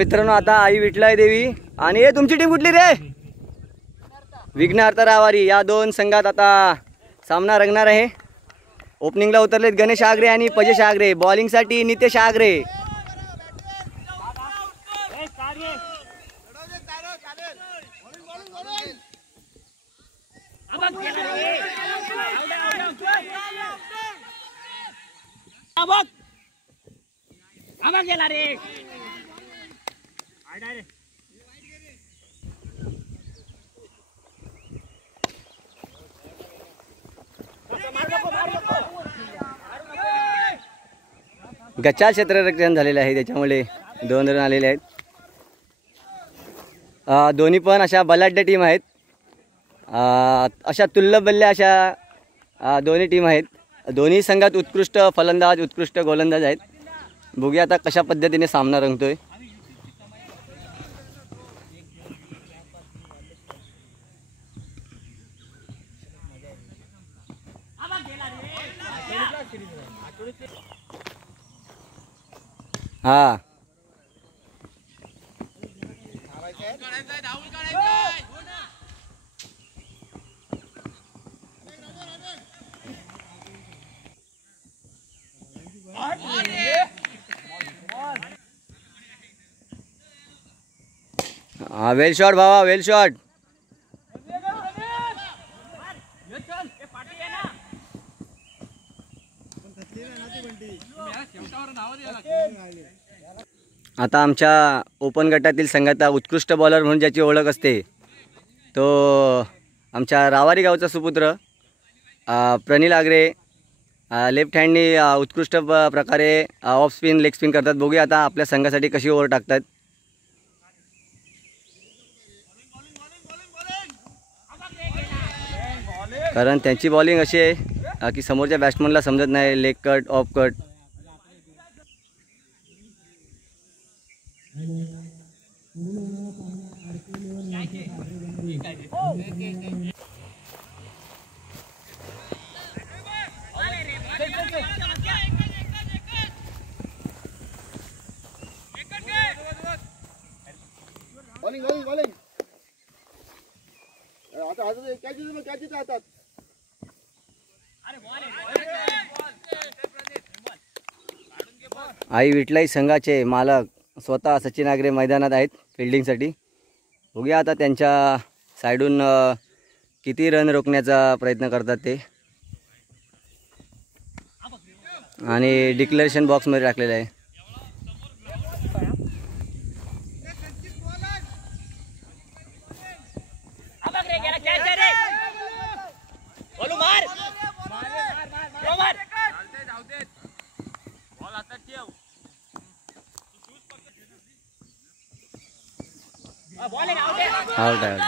मित्रांनो आता आई विठलाई देवी आणि हे तुमची टीम कुठली रे? विघ्नहर्ता रावारी या दोन संघात आता सामना रंगणार आहे। ओपनिंगला उतरलेत गणेश आगरे आणि पजेश आगरे, बॉलिंगसाठी नितेश आगरे। गच्चा क्षेत्ररक्षण झालेले आहे त्याच्यामुळे 2 रन आलेले आहेत। दोन्ही पण अशा बलाढ्य टीम आहेत, अशा तुल्यबल्ल्या अशा दोन्ही टीम आहेत। दोन्ही संघात उत्कृष्ट फलंदाज उत्कृष्ट गोलंदाज आहेत। बघूया आता कशा पद्धतीने सामना रंगतोय। हा वेल शॉट भावा, वेल शॉट। आता आमच्या ओपन गटातील संघाचा उत्कृष्ट बॉलर म्हणून ज्याची ओळख असते तो आमच्या रावारी गावचा सुपुत्र प्रनिल आगरे। लेफ्ट हँडनी उत्कृष्ट प्रकारे ऑफ स्पिन लेग स्पिन करतात। बघूया आता आपल्या संघासाठी कशी ओव्हर टाकतात। कारण त्यांची बॉलिंग अशी आहे की समोरच्या बॅट्समनला समजत नाही लेग कट ऑफ कट। आई विठलाई संघाचे मालक स्वतः सचिन आगरे मैदानात आहेत फिल्डिंगसाठी। बघूया आता त्यांच्या साइडून किती रन रोखण्याचा प्रयत्न करतात ते। आणि डिक्लेरेशन बॉक्समध्ये टाकलेलं आहे। आउट आहे।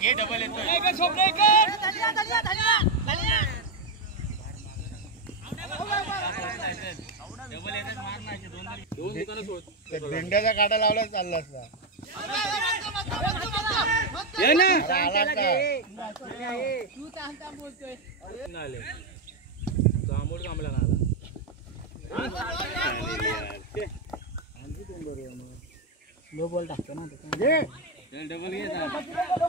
घे डबल येतो भेंड्याचा काटा लावला चालला असता लो बॉल टाकतो ना डबल घे